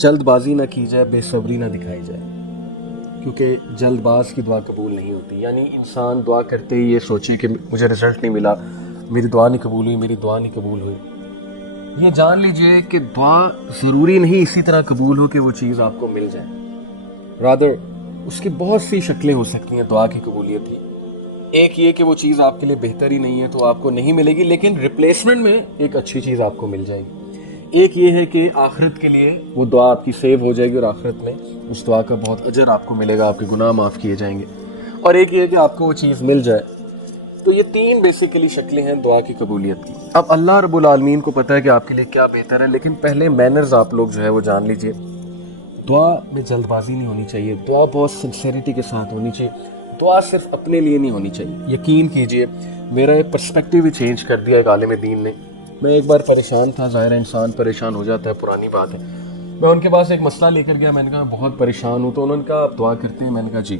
جلد بازی نہ کی جائے، بے صبری نہ دکھائی جائے، کیونکہ جلد باز کی دعا قبول نہیں ہوتی. یعنی انسان دعا کرتے ہی یہ سوچے کہ مجھے رزلٹ نہیں ملا، میری دعا نہیں قبول ہوئی، میری دعا نہیں قبول ہوئی. یہ جان لیجئے کہ دعا ضروری نہیں اسی طرح قبول ہو کہ وہ چیز آپ کو مل جائے. رادر اس کی بہت سی شکلیں ہو سکتی ہیں دعا کی قبولیت کی. ایک یہ کہ وہ چیز آپ کے لیے بہتر ہی نہیں ہے تو آپ کو نہیں ملے گی، لیکن ریپلیسمنٹ میں ایک اچھی چیز آپ کو مل جائے گی. ایک یہ ہے کہ آخرت کے لیے وہ دعا آپ کی سیو ہو جائے گی اور آخرت میں اس دعا کا بہت اجر آپ کو ملے گا، آپ کے گناہ معاف کیے جائیں گے. اور ایک یہ ہے کہ آپ کو وہ چیز مل جائے. تو یہ تین بیسیکلی شکلیں ہیں دعا کی قبولیت کی. اب اللہ رب العالمین کو پتہ ہے کہ آپ کے لیے کیا بہتر ہے، لیکن پہلے مینرز آپ لوگ جو ہے وہ جان لیجئے. دعا میں جلد بازی نہیں ہونی چاہیے، دعا بہت سنسیریٹی کے ساتھ ہونی چاہیے. دعا صرف اپنے لیے نہیں ہونی چاہیے. یقین کیجئے میرا یہ پرسپیکٹیو ہی چینج کر دیا ایک عالم دین نے. میں ایک بار پریشان تھا، ظاہر انسان پریشان ہو جاتا ہے، پرانی بات ہے. میں ان کے پاس ایک مسئلہ لے کر گیا، میں نے کہا بہت پریشان ہوں. تو انہوں نے کہا آپ دعا کرتے ہیں؟ میں نے کہا جی.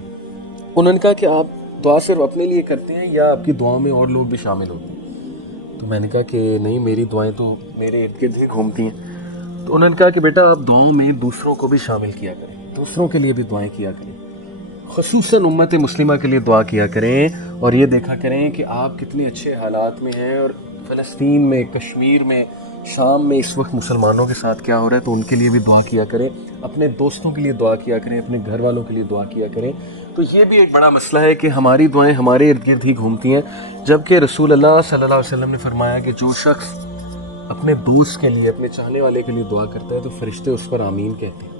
انہوں نے کہا کہ آپ دعا صرف اپنے لیے کرتے ہیں یا آپ کی دعاؤں میں اور لوگ بھی شامل ہوتے ہیں؟ تو میں نے کہا کہ نہیں، میری دعائیں تو میرے ارد گرد ہی گھومتی ہیں. تو انہوں نے کہا کہ بیٹا آپ دعاؤں میں دوسروں کو بھی شامل کیا کریں، دوسروں کے لیے بھی دعائیں کیا کریں، خصوصاً امت مسلمہ کے لیے دعا کیا کریں. اور یہ دیکھا کریں کہ آپ کتنے اچھے حالات میں ہیں، اور فلسطین میں، کشمیر میں، شام میں اس وقت مسلمانوں کے ساتھ کیا ہو رہا ہے، تو ان کے لیے بھی دعا کیا کریں. اپنے دوستوں کے لیے دعا کیا کریں، اپنے گھر والوں کے لیے دعا کیا کریں. تو یہ بھی ایک بڑا مسئلہ ہے کہ ہماری دعائیں ہمارے ارد گرد ہی گھومتی ہیں، جبکہ رسول اللہ صلی اللہ علیہ وسلم نے فرمایا کہ جو شخص اپنے دوست کے لیے، اپنے چاہنے والے کے لیے دعا کرتا ہے تو فرشتے اس پر آمین کہتے ہیں.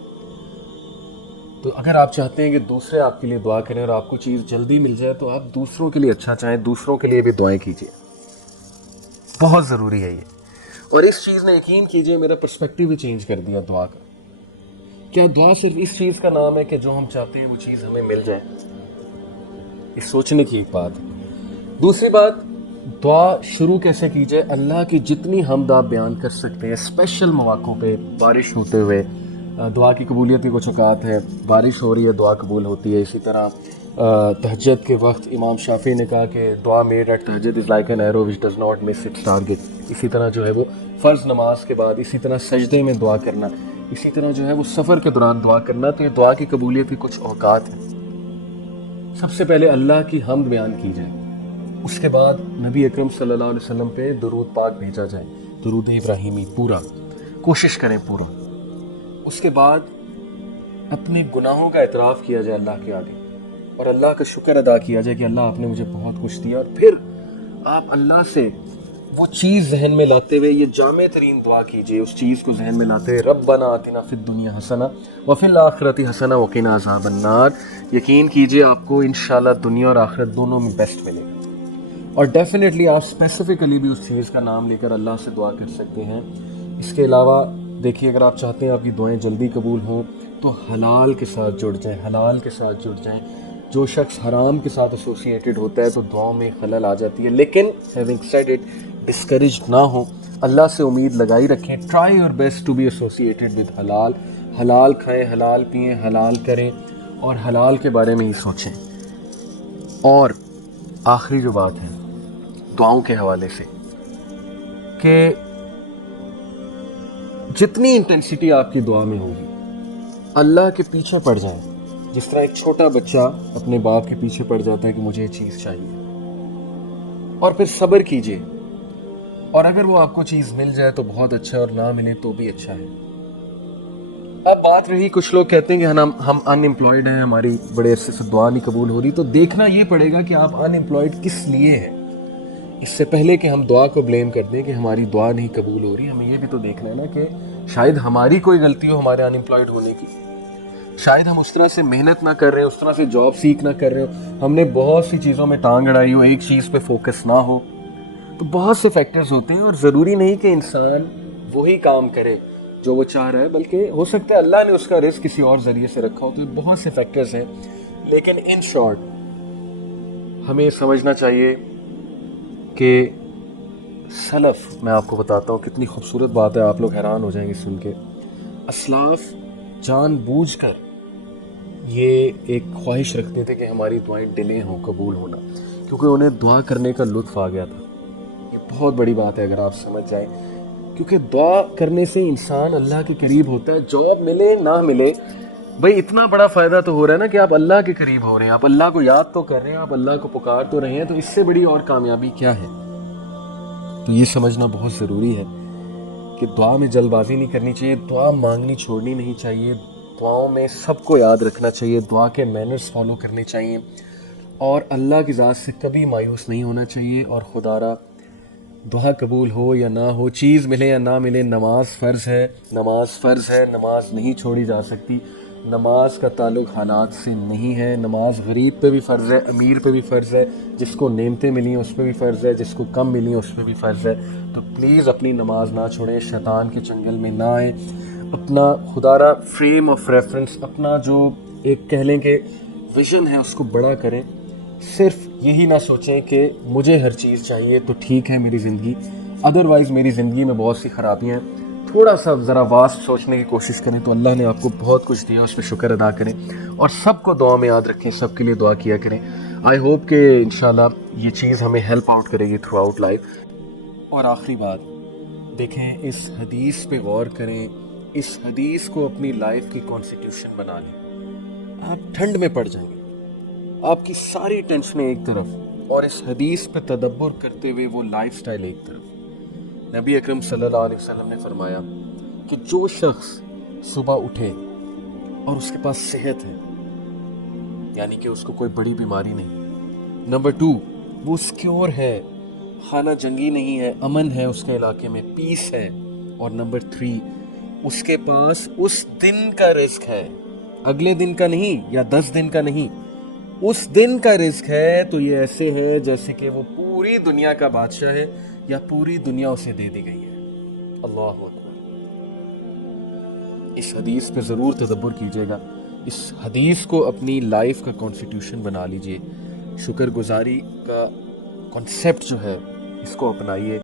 تو اگر آپ چاہتے ہیں کہ دوسرے آپ کے لیے دعا کریں اور آپ کو چیز جلدی مل جائے تو آپ دوسروں کے لیے اچھا چاہیں، دوسروں کے لیے بھی دعائیں کیجیے. بہت ضروری ہے یہ. اور اس چیز نے یقین کیجیے میرا پرسپیکٹیو ہی چینج کر دیا دعا کا. کیا دعا صرف اس چیز کا نام ہے کہ جو ہم چاہتے ہیں وہ چیز ہمیں مل جائے؟ اس سوچنے کی ایک بات ہے. دوسری بات، دعا شروع کیسے کی جائے؟ اللہ کی جتنی حمد آپ بیان کر سکتے ہیں، اسپیشل مواقع پہ، بارش ہوتے ہوئے دعا کی قبولیت کی کچھ اوقات ہے. بارش ہو رہی ہے دعا قبول ہوتی ہے. اسی طرح تہجد کے وقت امام شافعی نے کہا کہ دعا میڈ ایٹ تہجد is like an arrow which does not miss its target. اسی طرح جو ہے وہ فرض نماز کے بعد، اسی طرح سجدے میں دعا کرنا، اسی طرح جو ہے وہ سفر کے دوران دعا کرنا. تو یہ دعا کی قبولیت کی کچھ اوقات ہیں. سب سے پہلے اللہ کی حمد بیان کی جائے، اس کے بعد نبی اکرم صلی اللہ علیہ وسلم پہ درود پاک بھیجا جائے، درود ابراہیمی پورا کوشش کریں پورا. اس کے بعد اپنے گناہوں کا اعتراف کیا جائے اللہ کے آگے، اور اللہ کا شکر ادا کیا جائے کہ اللہ آپ نے مجھے بہت کچھ دیا. اور پھر آپ اللہ سے وہ چیز ذہن میں لاتے ہوئے یہ جامع ترین دعا کیجئے، اس چیز کو ذہن میں لاتے ہوئے ربنا آتنا فی الدنیا حسنہ وفی الآخرۃ حسنہ وقنا عذاب النار. یقین کیجئے آپ کو انشاءاللہ دنیا اور آخرت دونوں میں بیسٹ ملے گا. اور ڈیفینیٹلی آپ اسپیسیفکلی بھی اس چیز کا نام لے کر اللہ سے دعا کر سکتے ہیں. اس کے علاوہ دیکھیے اگر آپ چاہتے ہیں آپ کی دعائیں جلدی قبول ہوں تو حلال کے ساتھ جڑ جائیں، حلال کے ساتھ جڑ جائیں. جو شخص حرام کے ساتھ ایسوسیٹڈ ہوتا ہے تو دعاؤں میں خلل آ جاتی ہے. لیکن ہیونگ سیڈ اٹ، ڈسکریج نہ ہوں، اللہ سے امید لگائی رکھیں. Try your best to be associated with halal. حلال کھائیں، حلال پئیں، حلال کریں، اور حلال کے بارے میں ہی سوچیں. اور آخری جو بات ہے دعاؤں کے حوالے سے، کہ جتنی انٹینسٹی آپ کی دعا میں ہوگی اللہ کے پیچھے پڑ جائیں. جس طرح ایک چھوٹا بچہ اپنے باپ کے پیچھے پڑ جاتا ہے کہ مجھے یہ چیز چاہیے، اور پھر صبر کیجئے. اور اگر وہ آپ کو چیز مل جائے تو بہت اچھا ہے، اور نہ ملے تو بھی اچھا ہے. اب بات رہی کچھ لوگ کہتے ہیں کہ ہم ان امپلائڈ ہیں، ہماری بڑے عرصے سے دعا نہیں قبول ہو رہی. تو دیکھنا یہ پڑے گا کہ آپ ان امپلائڈ کس لیے ہیں. اس سے پہلے کہ ہم دعا کو بلیم کر دیں کہ ہماری دعا نہیں قبول ہو رہی، ہمیں یہ بھی تو دیکھنا ہے نا کہ شاید ہماری کوئی غلطی ہو ہمارے ان امپلائڈ ہونے کی. شاید ہم اس طرح سے محنت نہ کر رہے ہو، اس طرح سے جاب سیکھ نہ کر رہے ہو، ہم نے بہت سی چیزوں میں ٹانگ اڑائی ہو، ایک چیز پہ فوکس نہ ہو. تو بہت سے فیکٹرز ہوتے ہیں، اور ضروری نہیں کہ انسان وہی کام کرے جو وہ چاہ رہا ہے، بلکہ ہو سکتا ہے اللہ نے اس کا رزق کسی اور ذریعے سے رکھا ہو. تو بہت سے فیکٹرز ہیں. لیکن ان شارٹ ہمیں سمجھنا چاہیے کہ سلف، میں آپ کو بتاتا ہوں کتنی خوبصورت بات ہے، آپ لوگ حیران ہو جائیں گے سن کے. اسلاف جان بوجھ کر یہ ایک خواہش رکھتے تھے کہ ہماری دعائیں ڈیلے ہوں قبول ہونا، کیونکہ انہیں دعا کرنے کا لطف آ گیا تھا. یہ بہت بڑی بات ہے اگر آپ سمجھ جائیں، کیونکہ دعا کرنے سے انسان اللہ کے قریب ہوتا ہے. جاب ملے نہ ملے بھائی اتنا بڑا فائدہ تو ہو رہا ہے نا کہ آپ اللہ کے قریب ہو رہے ہیں, آپ اللہ کو یاد تو کر رہے ہیں, آپ اللہ کو پکار تو رہے ہیں, تو اس سے بڑی اور کامیابی کیا ہے. تو یہ سمجھنا بہت ضروری ہے کہ دعا میں جلد بازی نہیں کرنی چاہیے, دعا مانگنی چھوڑنی نہیں چاہیے, دعاؤں میں سب کو یاد رکھنا چاہیے, دعا کے مینرز فالو کرنے چاہیے, اور اللہ کی ذات سے کبھی مایوس نہیں ہونا چاہیے. اور خدا را دعا قبول ہو یا نہ ہو, چیز ملے یا نہ ملے, نماز فرض ہے, نماز فرض ہے, نماز نہیں چھوڑی جا سکتی. نماز کا تعلق حالات سے نہیں ہے, نماز غریب پہ بھی فرض ہے, امیر پہ بھی فرض ہے, جس کو نعمتیں ملی ہیں اس پہ بھی فرض ہے, جس کو کم ملی ہیں اس پہ بھی فرض ہے. تو پلیز اپنی نماز نہ چھوڑیں, شیطان کے چنگل میں نہ آئیں, اپنا خدا را فریم آف ریفرنس, اپنا جو ایک کہہ لیں کہ ویژن ہے اس کو بڑا کریں. صرف یہی نہ سوچیں کہ مجھے ہر چیز چاہیے تو ٹھیک ہے میری زندگی, ادروائز میری زندگی میں بہت سی خرابیاں ہیں. تھوڑا سا ذرا واسٹ سوچنے کی کوشش کریں تو اللہ نے آپ کو بہت کچھ دیا, اس پہ شکر ادا کریں, اور سب کو دعا میں یاد رکھیں, سب کے لیے دعا کیا کریں. آئی ہوپ کہ انشاءاللہ یہ چیز ہمیں ہیلپ آؤٹ کرے گی تھرو آؤٹ لائف. اور آخری بات دیکھیں, اس حدیث پہ غور کریں, اس حدیث کو اپنی لائف کی کانسٹیٹیوشن بنا لیں. آپ ٹھنڈ میں پڑ جائیں گے, آپ کی ساری ٹینشنیں ایک طرف, اور اس حدیث پہ تدبر کرتے ہوئے وہ لائف سٹائل ایک طرف. نبی اکرم صلی اللہ علیہ وسلم نے فرمایا کہ جو شخص صبح اٹھے اور اس کے پاس صحت ہے, یعنی کہ اس کو کوئی بڑی بیماری نہیں, نمبر 2 وہ سیکیور ہے, خانہ جنگی نہیں ہے, امن ہے اس کے علاقے میں, پیس ہے, اور نمبر 3 اس کے پاس اس دن کا رزق ہے, اگلے دن کا نہیں یا 10 دن کا نہیں, اس دن کا رزق ہے. تو یہ ایسے ہے جیسے کہ وہ پوری دنیا کا بادشاہ ہے یا پوری دنیا اسے دے دی گئی ہے. اللہ اکبر. اس حدیث پہ ضرور تدبر کیجیے گا, اس حدیث کو اپنی لائف کا کانسٹیٹیوشن بنا لیجئے, شکر گزاری کا کنسیپٹ جو ہے اس کو اپنائیے.